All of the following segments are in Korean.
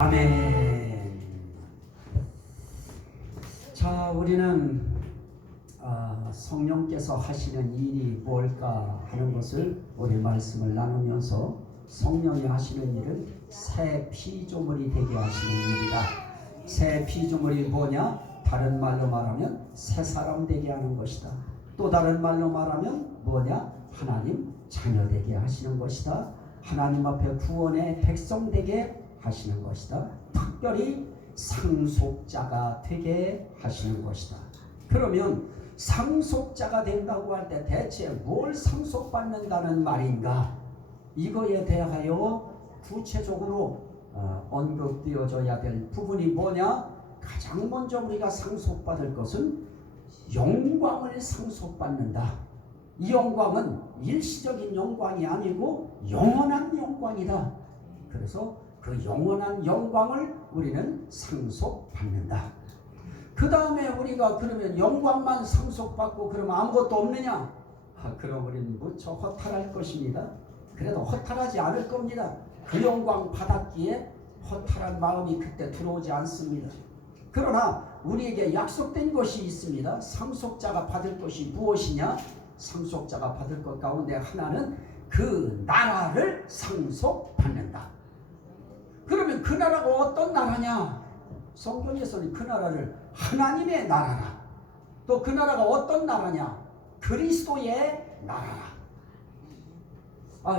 아멘. 자, 우리는 성령께서 하시는 일이 뭘까 하는 것을 우리 말씀을 나누면서 성령이 하시는 일은 새 피조물이 되게 하시는 일이다. 새 피조물이 뭐냐? 다른 말로 말하면 새 사람 되게 하는 것이다. 또 다른 말로 말하면 뭐냐? 하나님 자녀 되게 하시는 것이다. 하나님 앞에 구원의 백성 되게 하시는 것이다. 특별히 상속자가 되게 하시는 것이다. 그러면 상속자가 된다고 할 때 대체 뭘 상속받는다는 말인가? 이거에 대하여 구체적으로 언급되어져야 될 부분이 뭐냐? 가장 먼저 우리가 상속받을 것은 영광을 상속받는다. 이 영광은 일시적인 영광이 아니고 영원한 영광이다. 그래서 그 영원한 영광을 우리는 상속받는다. 그 다음에 우리가 그러면 영광만 상속받고 그러면 아무것도 없느냐? 그럼 우리는 무척 허탈할 것입니다. 그래도 허탈하지 않을 겁니다. 그 영광 받았기에 허탈한 마음이 그때 들어오지 않습니다. 그러나 우리에게 약속된 것이 있습니다. 상속자가 받을 것이 무엇이냐? 상속자가 받을 것 가운데 하나는 그 나라를 상속받는다. 그러면 그 나라가 어떤 나라냐? 성경에서는 그 나라를 하나님의 나라라. 또 그 나라가 어떤 나라냐? 그리스도의 나라라.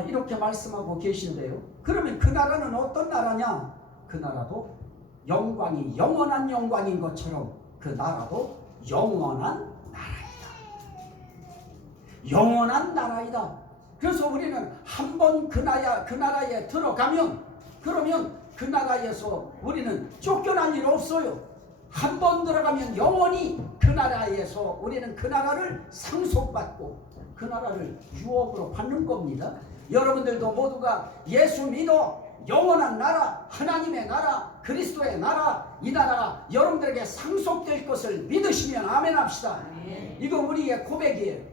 이렇게 말씀하고 계신데요. 그러면 그 나라는 어떤 나라냐? 그 나라도 영광이 영원한 영광인 것처럼 그 나라도 영원한 나라이다. 영원한 나라이다. 그래서 우리는 한번 그 나라에 들어가면 그러면 그 나라에서 우리는 쫓겨날 일 없어요. 한 번 들어가면 영원히 그 나라에서 우리는 그 나라를 상속받고 그 나라를 유업으로 받는 겁니다. 여러분들도 모두가 예수 믿어 영원한 나라, 하나님의 나라, 그리스도의 나라, 이 나라가 여러분들에게 상속될 것을 믿으시면 아멘 합시다. 이거 우리의 고백이에요.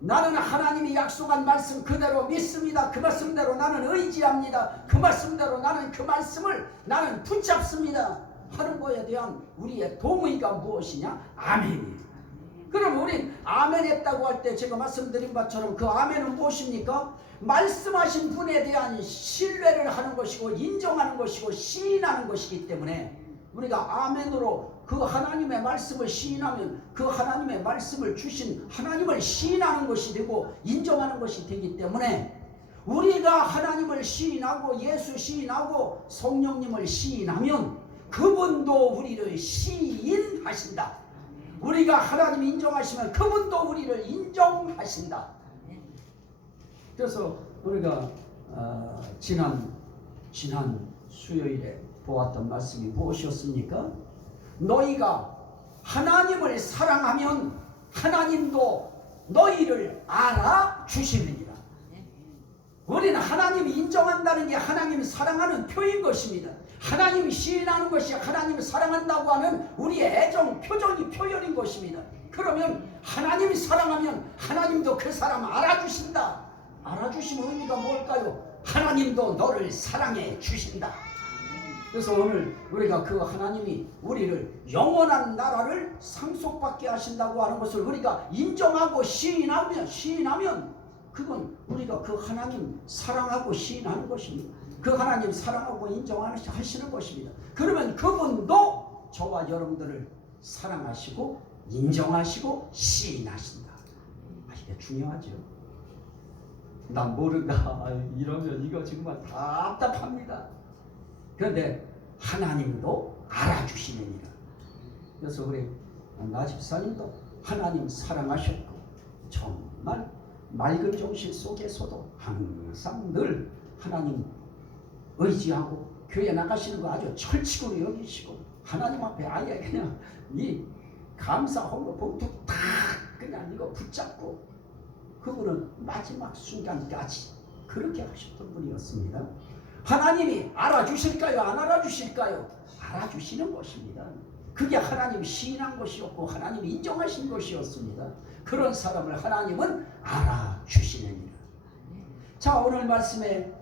나는 하나님이 약속한 말씀 그대로 믿습니다. 그 말씀대로 나는 의지합니다. 그 말씀대로 나는 그 말씀을 나는 붙잡습니다 하는 거에 대한 우리의 동의가 무엇이냐? 아멘이에요. 그럼 우리 아멘 했다고 할 때 제가 말씀드린 것처럼 그 아멘은 무엇입니까? 말씀하신 분에 대한 신뢰를 하는 것이고 인정하는 것이고 시인하는 것이기 때문에 우리가 아멘으로 그 하나님의 말씀을 시인하면 그 하나님의 말씀을 주신 하나님을 시인하는 것이 되고 인정하는 것이 되기 때문에 우리가 하나님을 시인하고 예수 시인하고 성령님을 시인하면 그분도 우리를 시인하신다. 우리가 하나님 인정하시면 그분도 우리를 인정하신다. 그래서 우리가 지난 수요일에 보았던 말씀이 무엇이었습니까? 너희가 하나님을 사랑하면 하나님도 너희를 알아주시느니라. 우리는 하나님이 인정한다는 게 하나님을 사랑하는 표인 것입니다. 하나님이 시인하는 것이 하나님을 사랑한다고 하는 우리의 애정 표정이 표현인 것입니다. 그러면 하나님이 사랑하면 하나님도 그 사람 알아주신다. 알아주시면 의미가 뭘까요? 하나님도 너를 사랑해 주신다. 그래서 오늘 우리가 그 하나님이 우리를 영원한 나라를 상속받게 하신다고 하는 것을 우리가 인정하고 시인하면 그건 우리가 그 하나님 사랑하고 시인하는 것입니다. 그 하나님 사랑하고 인정하시는 것입니다. 그러면 그분도 저와 여러분들을 사랑하시고 인정하시고 시인하신다. 이게 중요하죠. 난 모른다 이러면 이거 정말 답답합니다. 그런데 하나님도 알아주시느니라. 그래서 우리 나 집사님도 하나님 사랑하셨고 정말 맑은 정신 속에서도 항상 늘 하나님 의지하고 교회 나가시는 거 아주 철칙으로 여기시고 하나님 앞에 아예 그냥 이 감사한 거 봉투 탁 그냥 이거 붙잡고 그분은 마지막 순간까지 그렇게 하셨던 분이었습니다. 하나님이 알아주실까요? 안 알아주실까요? 알아주시는 것입니다. 그게 하나님 시인한 것이었고 하나님 인정하신 것이었습니다. 그런 사람을 하나님은 알아주시느니라. 자, 오늘 말씀에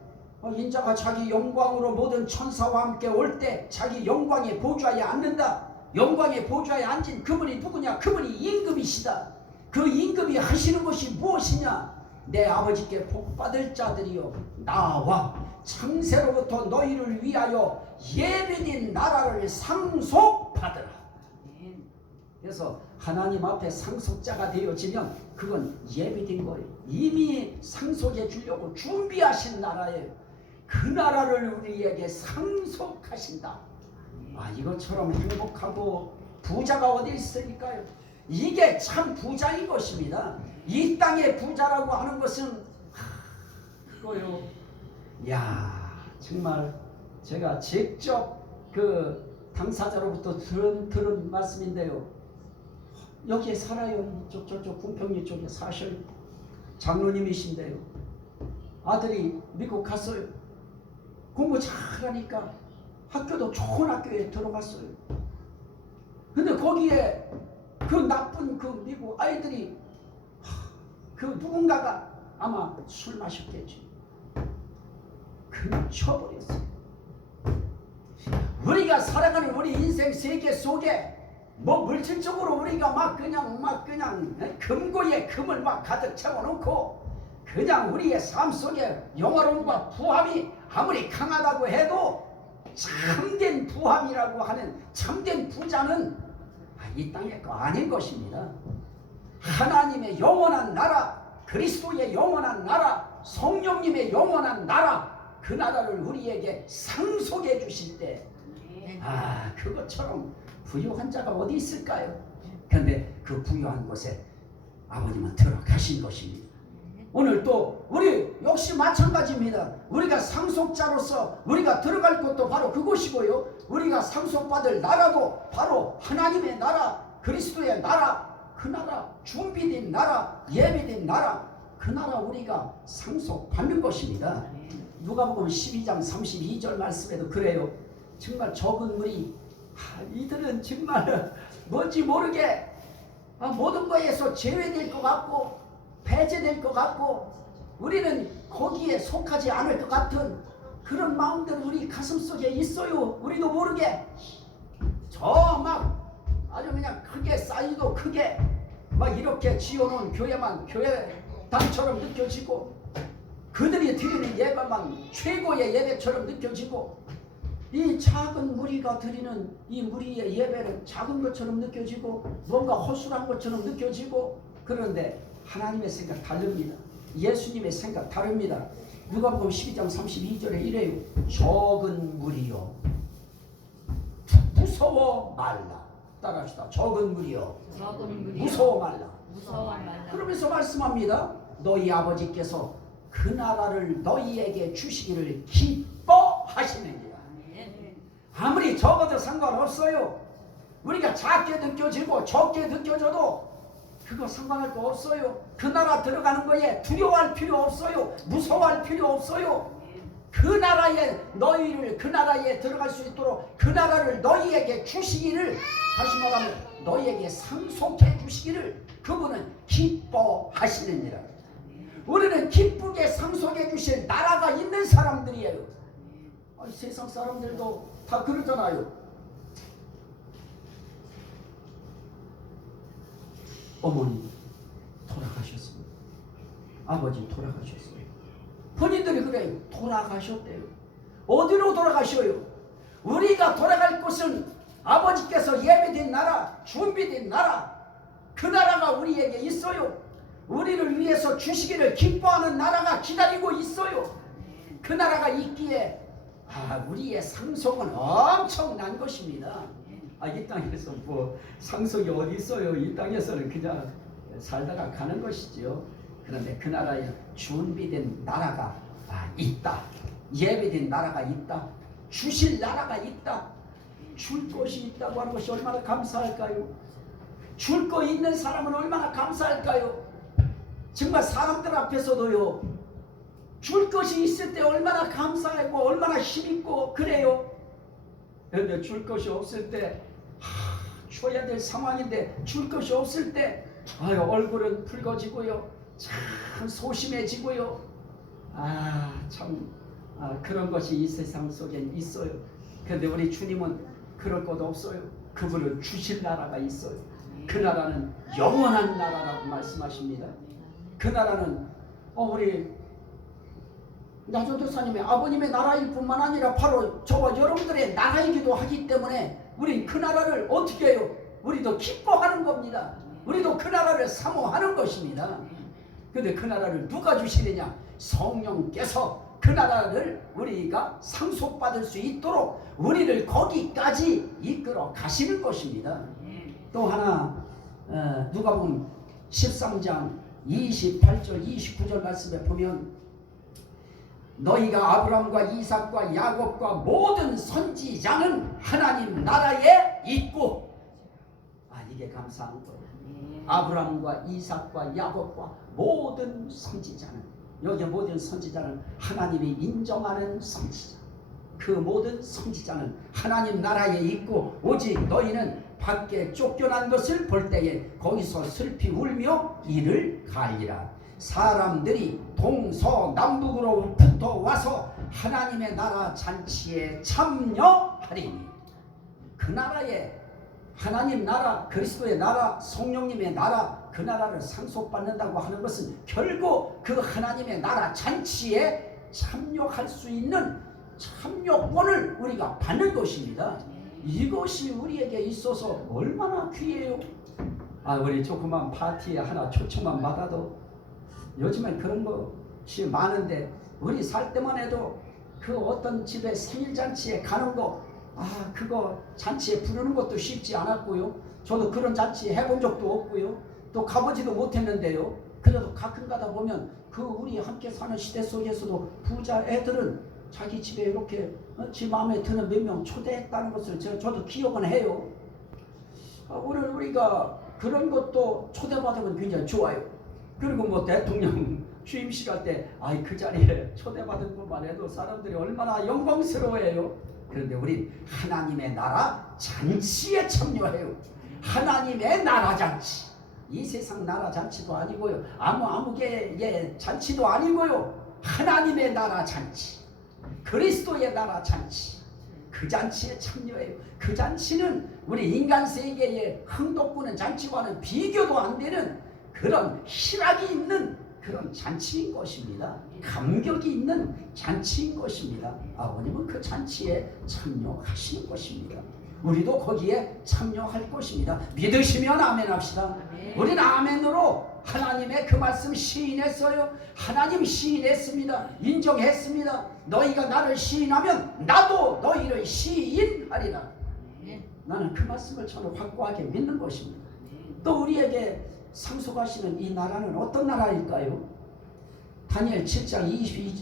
인자가 자기 영광으로 모든 천사와 함께 올 때 자기 영광의 보좌에 앉는다. 영광의 보좌에 앉은 그분이 누구냐? 그분이 임금이시다. 그 임금이 하시는 것이 무엇이냐? 내 아버지께 복받을 자들이여 나와 창세로부터 너희를 위하여 예비된 나라를 상속받으라. 그래서 하나님 앞에 상속자가 되어지면 그건 예비된 거예요. 이미 상속해 주려고 준비하신 나라예요. 그 나라를 우리에게 상속하신다. 이것처럼 행복하고 부자가 어디 있으니까요. 이게 참 부자인 것입니다. 이 땅의 부자라고 하는 것은 그거요. 정말 제가 직접 그 당사자로부터 들은 말씀인데요. 여기에 살아요. 저쪽 궁평리 쪽에 사셔요. 장로님이신데요. 아들이 미국 갔어요. 공부 잘하니까 학교도 좋은 학교에 들어갔어요. 근데 거기에 그 나쁜 그 미국 아이들이 그 누군가가 아마 술 마셨겠지. 그냥 쳐버렸어요. 우리가 살아가는 우리 인생 세계 속에 물질적으로 우리가 막 그냥 금고에 금을 막 가득 채워놓고 그냥 우리의 삶 속에 영화로움과 부함이 아무리 강하다고 해도 참된 부함이라고 하는 참된 부자는 이 땅의 거 아닌 것입니다. 하나님의 영원한 나라, 그리스도의 영원한 나라, 성령님의 영원한 나라, 그 나라를 우리에게 상속해 주실 때 그것처럼 부유한 자가 어디 있을까요? 그런데 그 부유한 곳에 아버님은 들어가신 것입니다. 오늘 또 우리 역시 마찬가지입니다. 우리가 상속자로서 우리가 들어갈 곳도 바로 그곳이고요. 우리가 상속받을 나라도 바로 하나님의 나라, 그리스도의 나라, 그 나라, 준비된 나라, 예비된 나라, 그 나라 우리가 상속받는 것입니다. 누가복음 12장 32절 말씀에도 그래요. 정말 적은 무리, 이들은 정말 뭔지 모르게 모든 것에서 제외될 것 같고 배제될 것 같고 우리는 거기에 속하지 않을 것 같은 그런 마음들 우리 가슴속에 있어요. 우리도 모르게 저 막 아주 그냥 크게 사이도 크게 막 이렇게 지어놓은 교회만 교회당처럼 느껴지고 그들이 드리는 예배만 최고의 예배처럼 느껴지고 이 작은 무리가 드리는 이 무리의 예배는 작은 것처럼 느껴지고 뭔가 허술한 것처럼 느껴지고 그런데 하나님의 생각 다릅니다. 예수님의 생각 다릅니다. 누가복음 12장 32절에 이래요. 적은 무리여 무서워 말라. 따라합시다. 적은 무리여 무서워 말라. 그러면서 말씀합니다. 너희 아버지께서 그 나라를 너희에게 주시기를 기뻐하시느니라. 아무리 적어도 상관없어요. 우리가 작게 느껴지고 적게 느껴져도 그거 상관할 거 없어요. 그 나라 들어가는 거에 두려워할 필요 없어요. 무서워할 필요 없어요. 그 나라에 너희를 그 나라에 들어갈 수 있도록 그 나라를 너희에게 주시기를 다시 말하면 너희에게 상속해 주시기를 그분은 기뻐하시느니라. 우리는 기쁘게 상속해 주실 나라가 있는 사람들이에요. 세상 사람들도 다 그러잖아요. 어머니 돌아가셨습니다. 아버지 돌아가셨어요. 본인들이 그래요. 돌아가셨대요. 어디로 돌아가셔요? 우리가 돌아갈 곳은 아버지께서 예배된 나라, 준비된 나라, 그 나라가 우리에게 있어요. 우리를 위해서 주시기를 기뻐하는 나라가 기다리고 있어요. 그 나라가 있기에 우리의 상속은 엄청난 것입니다. 이 땅에서 뭐 상속이 어디 있어요? 이 땅에서는 그냥 살다가 가는 것이죠. 그런데 그 나라에 준비된 나라가 있다. 예배된 나라가 있다. 주실 나라가 있다. 줄 것이 있다고 하는 것이 얼마나 감사할까요? 줄 거 있는 사람은 얼마나 감사할까요? 정말 사람들 앞에서도요. 줄 것이 있을 때 얼마나 감사하고 얼마나 힘있고 그래요. 그런데 줄 것이 없을 때 줘야 될 상황인데 줄 것이 없을 때 얼굴은 붉어지고요. 참 소심해지고요. 참 그런 것이 이 세상 속엔 있어요. 그런데 우리 주님은 그럴 것 없어요. 그분은 주실 나라가 있어요. 그 나라는 영원한 나라라고 말씀하십니다. 그 나라는 우리 나조도사님의 아버님의 나라일 뿐만 아니라 바로 저와 여러분들의 나라이기도 하기 때문에 우리 그 나라를 어떻게 해요? 우리도 기뻐하는 겁니다. 우리도 그 나라를 사모하는 것입니다. 그런데 그 나라를 누가 주시느냐? 성령께서 그 나라를 우리가 상속받을 수 있도록 우리를 거기까지 이끌어 가시는 것입니다. 또 하나 누가복음 13장 28절 29절 말씀에 보면 너희가 아브라함과 이삭과 야곱과 모든 선지자는 하나님 나라에 있고 이게 감사한 거예요. 아브라함과 이삭과 야곱과 모든 선지자는 여기 모든 선지자는 하나님이 인정하는 선지자. 그 모든 선지자는 하나님 나라에 있고 오직 너희는 밖에 쫓겨난 것을 볼 때에 거기서 슬피 울며 이를 갈리라. 사람들이 동서남북으로부터 와서 하나님의 나라 잔치에 참여하리니 그 나라에 하나님 나라, 그리스도의 나라, 성령님의 나라, 그 나라를 상속받는다고 하는 것은 결국 그 하나님의 나라 잔치에 참여할 수 있는 참여권을 우리가 받는 것입니다. 이것이 우리에게 있어서 얼마나 귀해요. 우리 조그만 파티에 하나 초청만 받아도 요즘엔 그런 것이 많은데 우리 살 때만 해도 그 어떤 집에 생일잔치에 가는 거 그거 잔치에 부르는 것도 쉽지 않았고요. 저도 그런 잔치 해본 적도 없고요. 또 가보지도 못했는데요. 그래도 가끔 가다 보면 그 우리 함께 사는 시대 속에서도 부자 애들은 자기 집에 이렇게 지 마음에 드는 몇 명 초대했다는 것을 저도 기억은 해요. 오늘 우리가 그런 것도 초대받으면 굉장히 좋아요. 그리고 대통령 취임식 할 때 그 자리에 초대받은 것만 해도 사람들이 얼마나 영광스러워해요. 그런데 우린 하나님의 나라 잔치에 참여해요. 하나님의 나라 잔치. 이 세상 나라 잔치도 아니고요. 아무개의 잔치도 아니고요. 하나님의 나라 잔치. 그리스도의 나라 잔치. 그 잔치에 참여해요. 그 잔치는 우리 인간 세계의 흥돋구는 잔치와는 비교도 안 되는 그런 희락이 있는 그런 잔치인 것입니다. 감격이 있는 잔치인 것입니다. 아버님은 그 잔치에 참여하시는 것입니다. 우리도 거기에 참여할 것입니다. 믿으시면 아멘 합시다. 우리는 아멘으로 하나님의 그 말씀 시인했어요. 하나님 시인했습니다. 인정했습니다. 너희가 나를 시인하면 나도 너희를 시인하리라. 나는 그 말씀을 저는 확고하게 믿는 것입니다. 또 우리에게 상속하시는 이 나라는 어떤 나라일까요? 다니엘 7장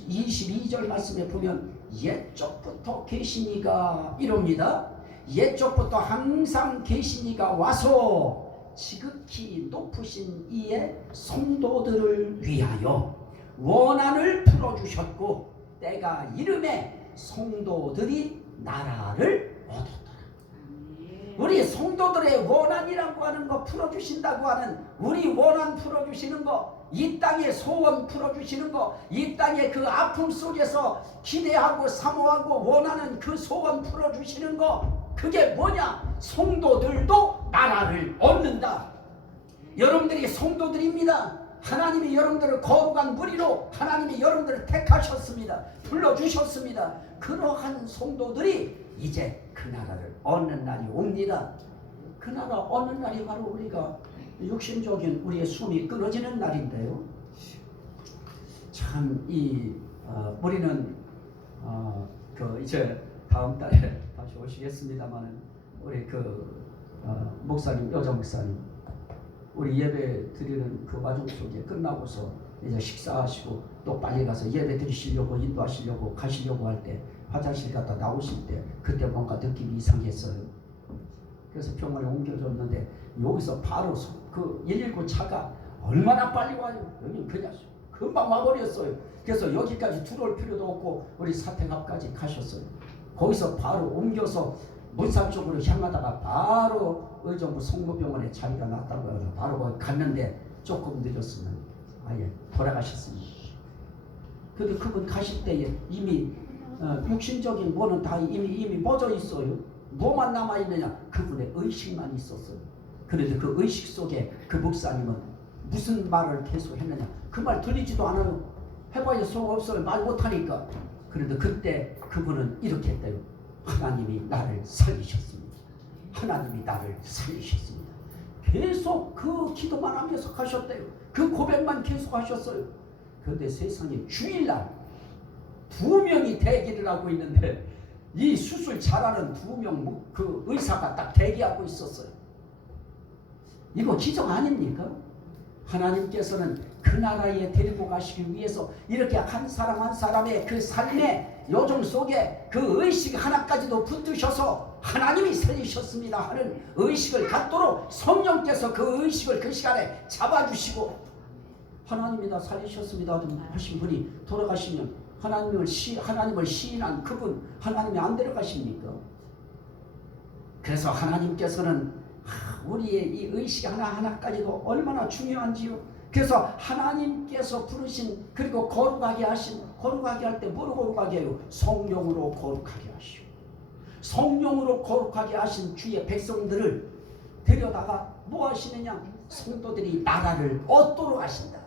22절 말씀에 보면 옛적부터 계시니가 이럽니다. 옛적부터 항상 계시니가 와서 지극히 높으신 이의 성도들을 위하여 원한을 풀어주셨고 때가 이름에 성도들이 나라를 얻었다. 우리 성도들의 원한이라고 하는 거 풀어주신다고 하는 우리 원한 풀어주시는 거, 이 땅의 소원 풀어주시는 거, 이 땅의 그 아픔 속에서 기대하고 사모하고 원하는 그 소원 풀어주시는 거, 그게 뭐냐? 성도들도 나라를 얻는다. 여러분들이 성도들입니다. 하나님이 여러분들을 거룩한 무리로 하나님이 여러분들을 택하셨습니다. 불러주셨습니다. 그러한 성도들이 이제 그 나라를 얻는 날이 옵니다. 그 나라 얻는 날이 바로 우리가 육신적인 우리의 숨이 끊어지는 날인데요. 참 우리는 이제 다음 달에 다시 오시겠습니다만은 우리 목사님, 여자 목사님, 우리 예배 드리는 그 와중 속에 끝나고서 이제 식사하시고 또 빨리 가서 예배 드리시려고 인도하시려고 가시려고 할 때 화장실 갔다 나오실 때 그때 뭔가 느낌이 이상했어요. 그래서 병원에 옮겨줬는데 여기서 바로 그 119 차가 얼마나 빨리 와요. 여기 그냥 금방 와버렸어요. 그래서 여기까지 들어올 필요도 없고 우리 사택앞까지 가셨어요. 거기서 바로 옮겨서 문산 쪽으로 향하다가 바로 의정부 성모병원에 자리가 났다고 해서 바로 거기 갔는데 조금 늦었으면 아예 돌아가셨습니다. 근데 그분 가실 때에 이미 육신적인 뭐는 다 이미 멎어 있어요. 뭐만 남아 있느냐? 그분의 의식만 있었어요. 그런데 그 의식 속에 그 목사님은 무슨 말을 계속 했느냐? 그 말 들리지도 않아요. 해봐야 소용없어요. 말 못하니까. 그런데 그때 그분은 이렇게 했대요. 하나님이 나를 살리셨습니다. 하나님이 나를 살리셨습니다. 계속 그 기도만 하면서 가셨대요. 그 고백만 계속 하셨어요. 그런데 세상에 주일날 2명이 대기를 하고 있는데 이 수술 잘하는 2명 그 의사가 딱 대기하고 있었어요. 이거 기적 아닙니까? 하나님께서는 그 나라에 데리고 가시기 위해서 이렇게 한 사람 한 사람의 그 삶의 요정 속에 그 의식 하나까지도 붙으셔서 하나님이 살리셨습니다 하는 의식을 갖도록 성령께서 그 의식을 그 시간에 잡아주시고 하나님이 다 살리셨습니다 하신 분이 돌아가시면 하나님을 시인한 그분 하나님이 안 데려가십니까? 그래서 하나님께서는 우리의 이 의식 하나하나까지도 얼마나 중요한지요. 그래서 하나님께서 부르신 그리고 거룩하게 할 때 뭐로 거룩하게 해요? 성령으로 거룩하게 하시오. 성령으로 거룩하게 하신 주의 백성들을 데려다가 뭐 하시느냐? 성도들이 나라를 얻도록 하신다.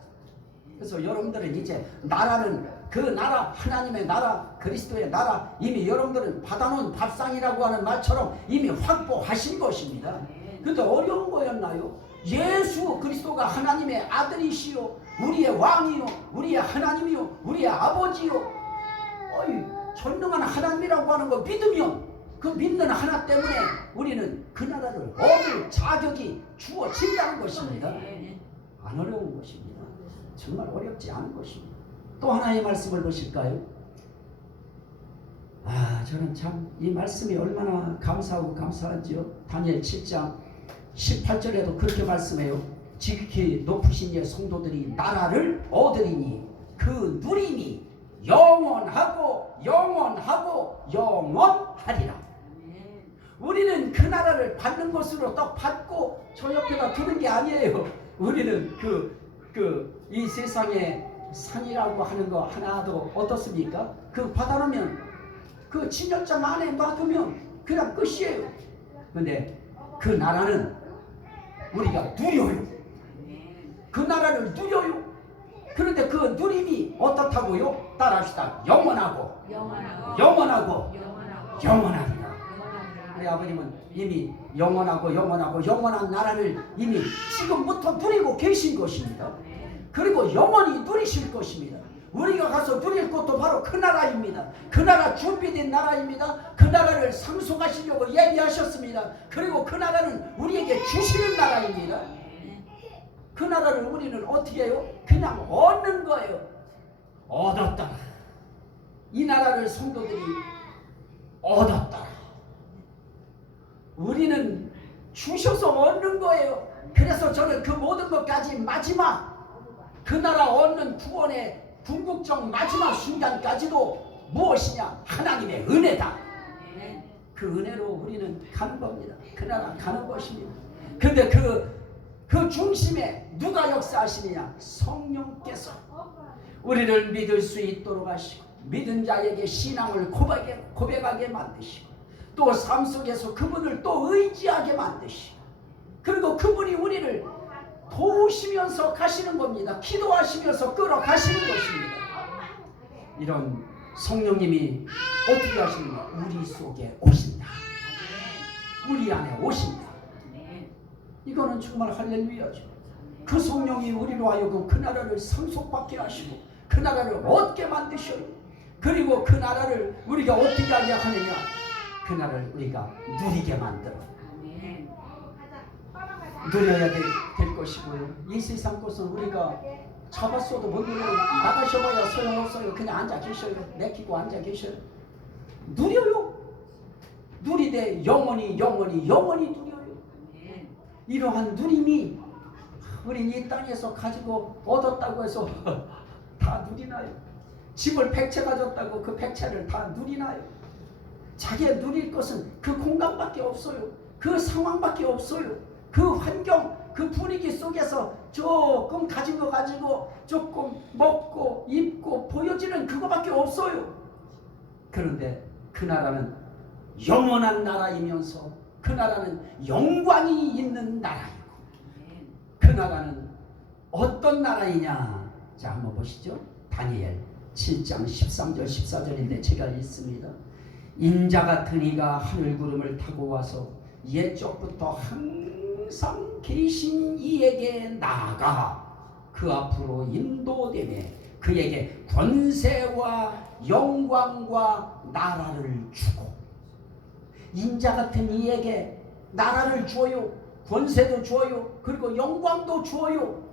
그래서 여러분들은 이제 나라는 그 나라 하나님의 나라 그리스도의 나라 이미 여러분들은 받아놓은 밥상이라고 하는 말처럼 이미 확보하신 것입니다. 근데 어려운 거였나요? 예수 그리스도가 하나님의 아들이시요 우리의 왕이요 우리의 하나님이요 우리의 아버지요 전능한 하나님이라고 하는 거 믿으면 그 믿는 하나 때문에 우리는 그 나라를 얻을 자격이 주어진다는 것입니다. 안 어려운 것입니다. 정말 어렵지 않은 것입니다. 또 하나의 말씀을 보실까요? 저는 참 이 말씀이 얼마나 감사하고 감사한지요. 다니엘 7장 18절에도 그렇게 말씀해요. 지극히 높으신 예 성도들이 나라를 얻으리니 그 누림이 영원하고 영원하리라. 우리는 그 나라를 받는 것으로 딱 받고 저 옆에다 두는 게 아니에요. 우리는 이 세상에 상이라고 하는 거 하나도 어떻습니까? 그 받아놓으면 그 진열장 안에 놔두면 그냥 끝이에요. 근데 그 나라는 우리가 누려요. 그 나라를 누려요. 그런데 그 누림이 어떻다고요? 따라합시다. 영원하고 영원하리라. 우리 아버님은 이미 영원한 나라를 이미 지금부터 누리고 계신 것입니다. 그리고 영원히 누리실 것입니다. 우리가 가서 누릴 것도 바로 그 나라입니다. 그 나라 준비된 나라입니다. 그 나라를 상속하시려고 얘기하셨습니다. 그리고 그 나라는 우리에게 주시는 나라입니다. 그 나라를 우리는 어떻게 해요? 그냥 얻는 거예요. 얻었다. 이 나라를 성도들이 얻었다. 우리는 주셔서 얻는 거예요. 그래서 저는 그 모든 것까지 마지막 그 나라 얻는 구원의 궁극적 마지막 순간까지도 무엇이냐? 하나님의 은혜다. 그 은혜로 우리는 가는 겁니다. 그 나라 가는 것입니다. 그런데 그 중심에 누가 역사하시느냐? 성령께서 우리를 믿을 수 있도록 하시고 믿은 자에게 신앙을 고백하게 만드시고 또 삶 속에서 그분을 또 의지하게 만드시고 그리고 그분이 우리를 도우시면서 가시는 겁니다. 기도하시면서 끌어가시는 것입니다. 이런 성령님이 어떻게 하시는가? 우리 속에 오신다. 우리 안에 오신다. 이거는 정말 할렐루야죠. 그 성령이 우리로 하여금 그 나라를 상속받게 하시고 그 나라를 얻게 만드셔요. 그리고 그 나라를 우리가 어떻게 하게 하느냐? 그 나라를 우리가 누리게 만들어요. 누려야 될 것이고요. 이 세상 것은 우리가 잡았어도 못 누려요. 나가셔봐야 소용없어요. 그냥 앉아 계셔요. 내키고 앉아 계셔요. 누려요. 누리되 영원히 누려요. 이러한 누림이 우리 이 땅에서 가지고 얻었다고 해서 다 누리나요? 집을 100채 가졌다고 그 100채를 다 누리나요? 자기가 누릴 것은 그 공간밖에 없어요. 그 상황밖에 없어요. 그 환경, 그 분위기 속에서 조금 가지고 조금 먹고 입고 보여지는 그거밖에 없어요. 그런데 그 나라는 영원한 나라이면서 그 나라는 영광이 있는 나라이고, 그 나라는 어떤 나라이냐? 자, 한번 보시죠. 다니엘 7장 13절 14절인데 제가 읽습니다. 인자 같은 이가 하늘 구름을 타고 와서 옛적부터 항상 계신 이에게 나아가 그 앞으로 인도되매 그에게 권세와 영광과 나라를 주고, 인자 같은 이에게 나라를 주어요, 권세도 주어요, 그리고 영광도 주어요.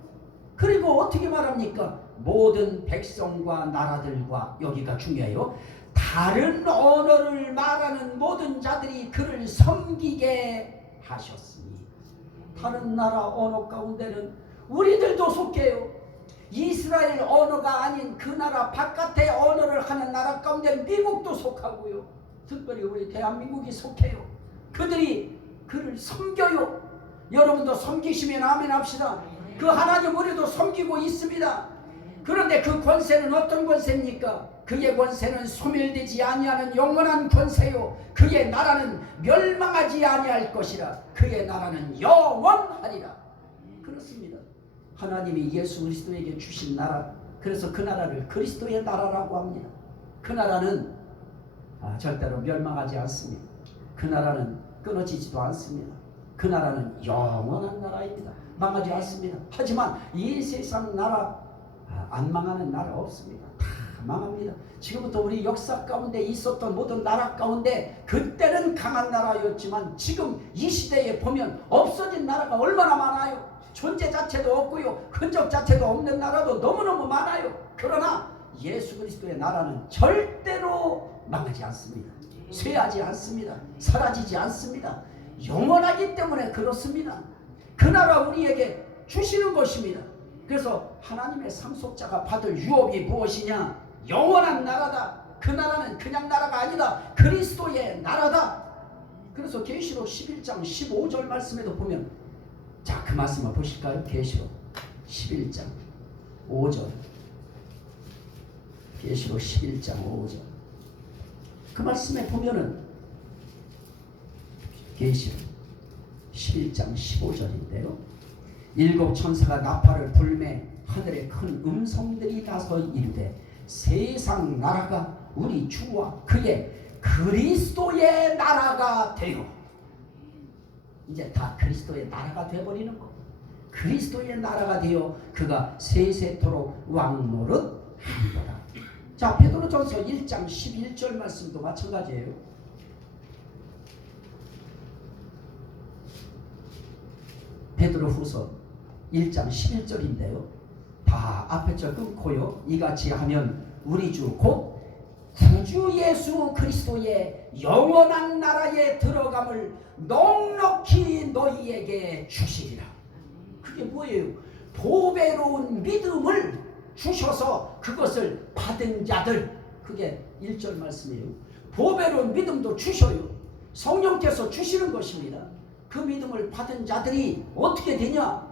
그리고 어떻게 말합니까? 모든 백성과 나라들과, 여기가 중요해요, 다른 언어를 말하는 모든 자들이 그를 섬기게 하셨으니. 다른 나라 언어 가운데는 우리들도 속해요. 이스라엘 언어가 아닌 그 나라 바깥의 언어를 하는 나라 가운데 미국도 속하고요, 특별히 우리 대한민국이 속해요. 그들이 그를 섬겨요. 여러분도 섬기시면 아멘 합시다. 그 하나님 우리도 섬기고 있습니다. 그런데 그 권세는 어떤 권세입니까? 그의 권세는 소멸되지 아니하는 영원한 권세요, 그의 나라는 멸망하지 아니할 것이라. 그의 나라는 영원하리라. 그렇습니다. 하나님이 예수 그리스도에게 주신 나라, 그래서 그 나라를 그리스도의 나라라고 합니다. 그 나라는 절대로 멸망하지 않습니다. 그 나라는 끊어지지도 않습니다. 그 나라는 영원한 나라입니다. 망하지 않습니다. 하지만 이 세상 나라, 안 망하는 나라 없습니다. 다 망합니다. 지금부터 우리 역사 가운데 있었던 모든 나라 가운데 그때는 강한 나라였지만 지금 이 시대에 보면 없어진 나라가 얼마나 많아요. 존재 자체도 없고요, 흔적 자체도 없는 나라도 너무너무 많아요. 그러나 예수 그리스도의 나라는 절대로 망하지 않습니다. 쇠하지 않습니다. 사라지지 않습니다. 영원하기 때문에 그렇습니다. 그 나라 우리에게 주시는 것입니다. 그래서 하나님의 상속자가 받을 유업이 무엇이냐? 영원한 나라다. 그 나라는 그냥 나라가 아니다. 그리스도의 나라다. 그래서 계시록 11장 15절 말씀에도 보면, 자, 그 말씀을 보실까요? 계시록 11장 5절. 계시록 11장 5절. 그 말씀에 보면은 계시록 11장 15절인데요. 일곱 천사가 나팔을 불매 하늘에 큰 음성들이 나서 이르되 세상 나라가 우리 주와 그의 그리스도의 나라가 되어, 이제 다 그리스도의 나라가 되어버리는 거. 그리스도의 나라가 되어 그가 세세토록 왕노릇 하리라. 자, 베드로전서 1장 11절 말씀도 마찬가지예요. 베드로후서 1장 11절인데요. 다 앞에 절 끊고요. 이같이 하면 우리 주 곧 구주 예수 그리스도의 영원한 나라에 들어감을 넉넉히 너희에게 주시리라. 그게 뭐예요? 보배로운 믿음을 주셔서 그것을 받은 자들, 그게 1절 말씀이에요. 보배로운 믿음도 주셔요. 성령께서 주시는 것입니다. 그 믿음을 받은 자들이 어떻게 되냐?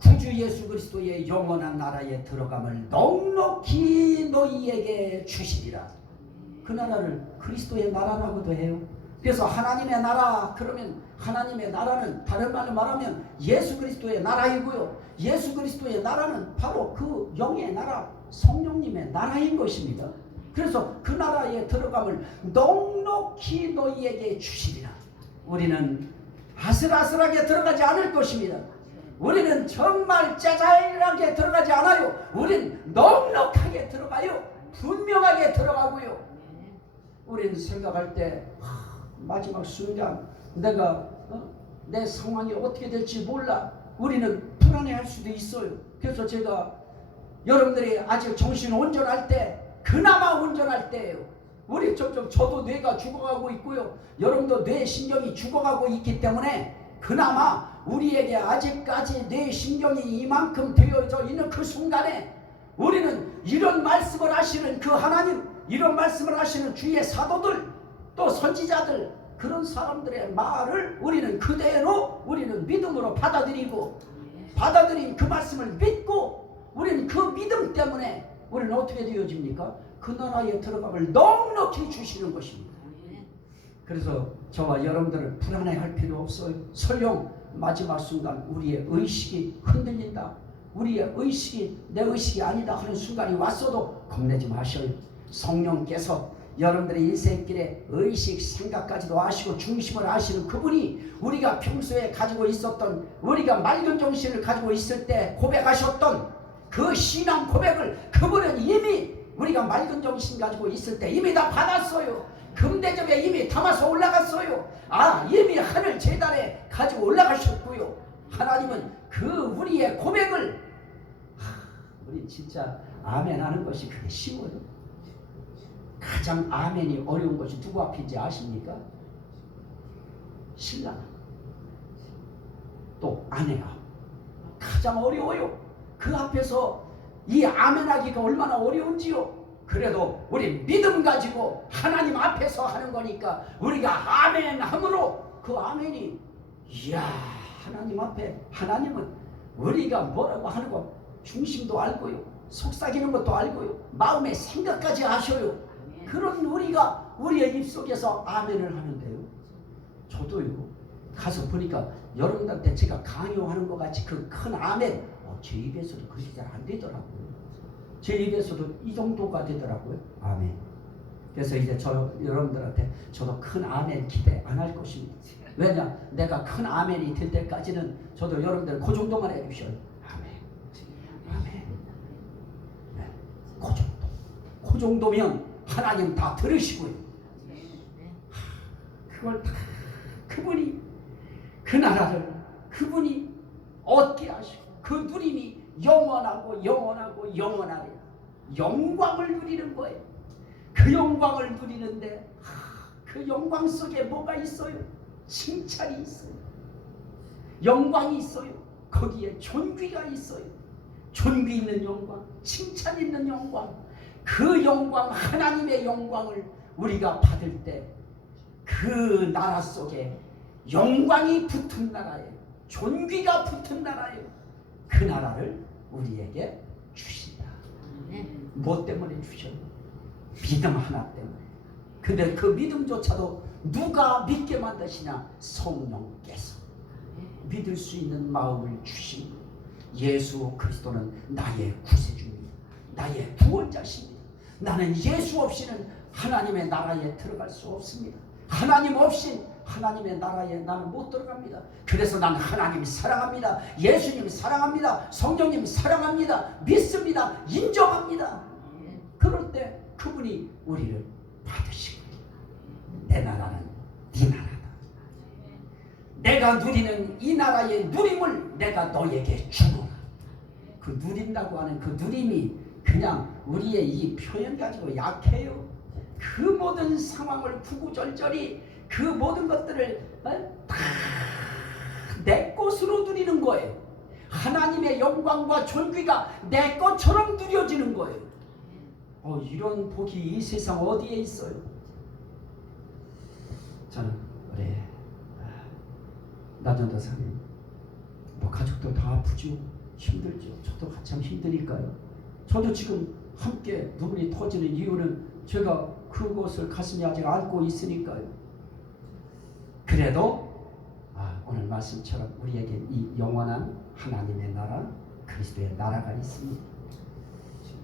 구주 예수 그리스도의 영원한 나라에 들어감을 넉넉히 너희에게 주시리라. 그 나라를 그리스도의 나라라고도 해요. 그래서 하나님의 나라, 그러면 하나님의 나라는 다른 말로 말하면 예수 그리스도의 나라이고요, 예수 그리스도의 나라는 바로 그 영의 나라, 성령님의 나라인 것입니다. 그래서 그 나라에 들어감을 넉넉히 너희에게 주시리라. 우리는 아슬아슬하게 들어가지 않을 것입니다. 우리는 정말 짜잘하게 들어가지 않아요. 우리는 넉넉하게 들어가요. 분명하게 들어가고요. 우리는 생각할 때 마지막 순간 내가 내 상황이 어떻게 될지 몰라. 우리는 불안해할 수도 있어요. 그래서 제가 여러분들이 아직 정신 온전할 때, 그나마 온전할 때예요. 우리 점점 저도 뇌가 죽어가고 있고요, 여러분도 뇌 신경이 죽어가고 있기 때문에 그나마 우리에게 아직까지 뇌 신경이 이만큼 되어져 있는 그 순간에 우리는 이런 말씀을 하시는 그 하나님, 이런 말씀을 하시는 주의 사도들, 또 선지자들, 그런 사람들의 말을 우리는 그대로 우리는 믿음으로 받아들이고, 받아들인 그 말씀을 믿고, 우리는 그 믿음 때문에 우리는 어떻게 되어집니까? 그 나라에 들어가면 넉넉히 주시는 것입니다. 그래서 저와 여러분들은 불안해할 필요 없어요. 설령 마지막 순간 우리의 의식이 흔들린다, 우리의 의식이 내 의식이 아니다 하는 순간이 왔어도 겁내지 마셔요. 성령께서 여러분들의 인생길에 의식, 생각까지도 아시고 중심을 아시는 그분이 우리가 평소에 가지고 있었던, 우리가 맑은 정신을 가지고 있을 때 고백하셨던 그 신앙 고백을 그분은 이미 우리가 맑은 정신 가지고 있을 때 이미 다 받았어요. 금대접에 이미 담아서 올라갔어요. 이미 하늘 제단에 가지고 올라가셨고요. 하나님은 그 우리의 고백을 우리 진짜 아멘 하는 것이 그게 쉬워요. 가장 아멘이 어려운 것이 누구 앞인지 아십니까? 신랑 또 아내가 가장 어려워요. 그 앞에서 이 아멘하기가 얼마나 어려운지요. 그래도 우리 믿음 가지고 하나님 앞에서 하는 거니까 우리가 아멘함으로 그 아멘이, 이야, 하나님 앞에 하나님은 우리가 뭐라고 하는 거 중심도 알고요, 속삭이는 것도 알고요, 마음의 생각까지 아셔요. 그런 우리가 우리의 입속에서 아멘을 하는데요. 저도요 가서 보니까 여러분들한테 제가 강요하는 것 같이 그 큰 아멘 제 입에서도 그렇게 잘 안 되더라고요. 제 입에서도 이 정도가 되더라고요. 아멘. 그래서 이제 여러분들한테 저도 큰 아멘 기대 안 할 것입니다. 왜냐, 내가 큰 아멘이 될 때까지는 저도 여러분들 그 정도만 해주셔요. 아멘. 아멘. 네. 그 정도면 하나님 다 들으시고요. 그걸 다 그분이 그 나라를 그분이 얻게 하시고 그 누림이 영원하고 영원하고 영원하리라. 영광을 누리는 거예요. 그 영광을 누리는데 그 영광 속에 뭐가 있어요? 칭찬이 있어요. 영광이 있어요. 거기에 존귀가 있어요. 존귀 있는 영광, 칭찬 있는 영광, 그 영광, 하나님의 영광을 우리가 받을 때 그 나라 속에 영광이 붙은 나라예요. 존귀가 붙은 나라예요. 그 나라를 우리에게 주신다. 뭐 때문에 주셔요? 믿음 하나 때문에. 근데 그 믿음조차도 누가 믿게 만드시냐? 성령께서 믿을 수 있는 마음을 주신 분. 예수 그리스도는 나의 구세주입니다. 나의 구원자십니다. 나는 예수 없이는 하나님의 나라에 들어갈 수 없습니다. 하나님 없이 하나님의 나라에 나는 못 들어갑니다. 그래서 나는 하나님 사랑합니다. 예수님 사랑합니다. 성령님 사랑합니다. 믿습니다. 인정합니다. 그럴 때 그분이 우리를 받으시고, 내 나라는 네 나라다. 내가 누리는 이 나라의 누림을 내가 너에게 주노라. 그 누린다고 하는 그 누림이 그냥 우리의 이 표현 가지고 약해요. 그 모든 상황을 구구절절히 그 모든 것들을 다 내 것으로 누리는 거예요. 하나님의 영광과 존귀가 내 것처럼 누려지는 거예요. 이런 복이 이 세상 어디에 있어요? 저는 우리 나전도사님 뭐 가족도 다 아프죠. 힘들죠. 저도 한참 힘드니까요. 저도 지금 함께 눈물이 터지는 이유는 제가 그것을 가슴에 아직 안고 있으니까요. 그래도 오늘 말씀처럼 우리에게 이 영원한 하나님의 나라, 그리스도의 나라가 있습니다.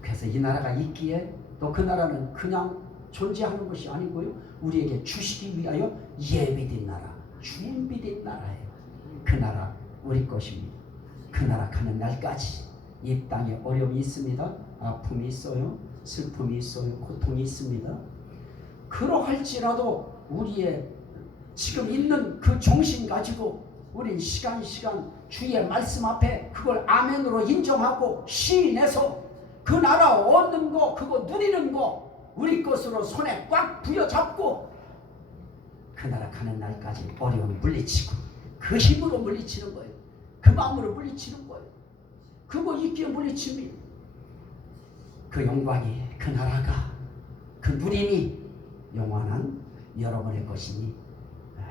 그래서 이 나라가 있기에 또 그 나라는 그냥 존재하는 것이 아니고요, 우리에게 주시기 위하여 예비된 나라, 준비된 나라예요. 그 나라 우리 것입니다. 그 나라 가는 날까지 이 땅에 어려움이 있습니다. 아픔이 있어요. 슬픔이 있어요. 고통이 있습니다. 그러할지라도 우리의 지금 있는 그 정신 가지고 우린 시간 주의 말씀 앞에 그걸 아멘으로 인정하고 시인해서 그 나라 얻는 거, 그거 누리는 거 우리 것으로 손에 꽉 부여잡고 그 나라 가는 날까지 어려움 물리치고 그 힘으로 물리치는 거예요. 그 마음으로 물리치는 거예요. 그거 있기에 물리칩니다. 그 영광이, 그 나라가, 그 누림이 영원한 여러분의 것이니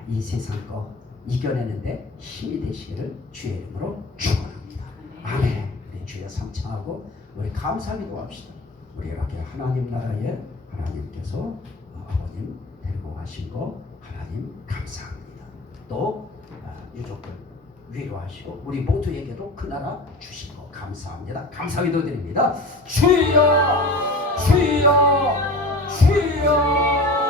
이 세상 거 이겨내는데 힘이 되시기를 주의 이름으로 축원합니다. 아멘. 우리 주여 삼창하고 우리 감사기도 합시다. 우리에게 하나님 나라에 하나님께서 아버님 데리고 가신 거 하나님 감사합니다. 또 유족들 위로하시고 우리 모두에게도 그 나라 주신 거 감사합니다. 감사기도 드립니다. 주여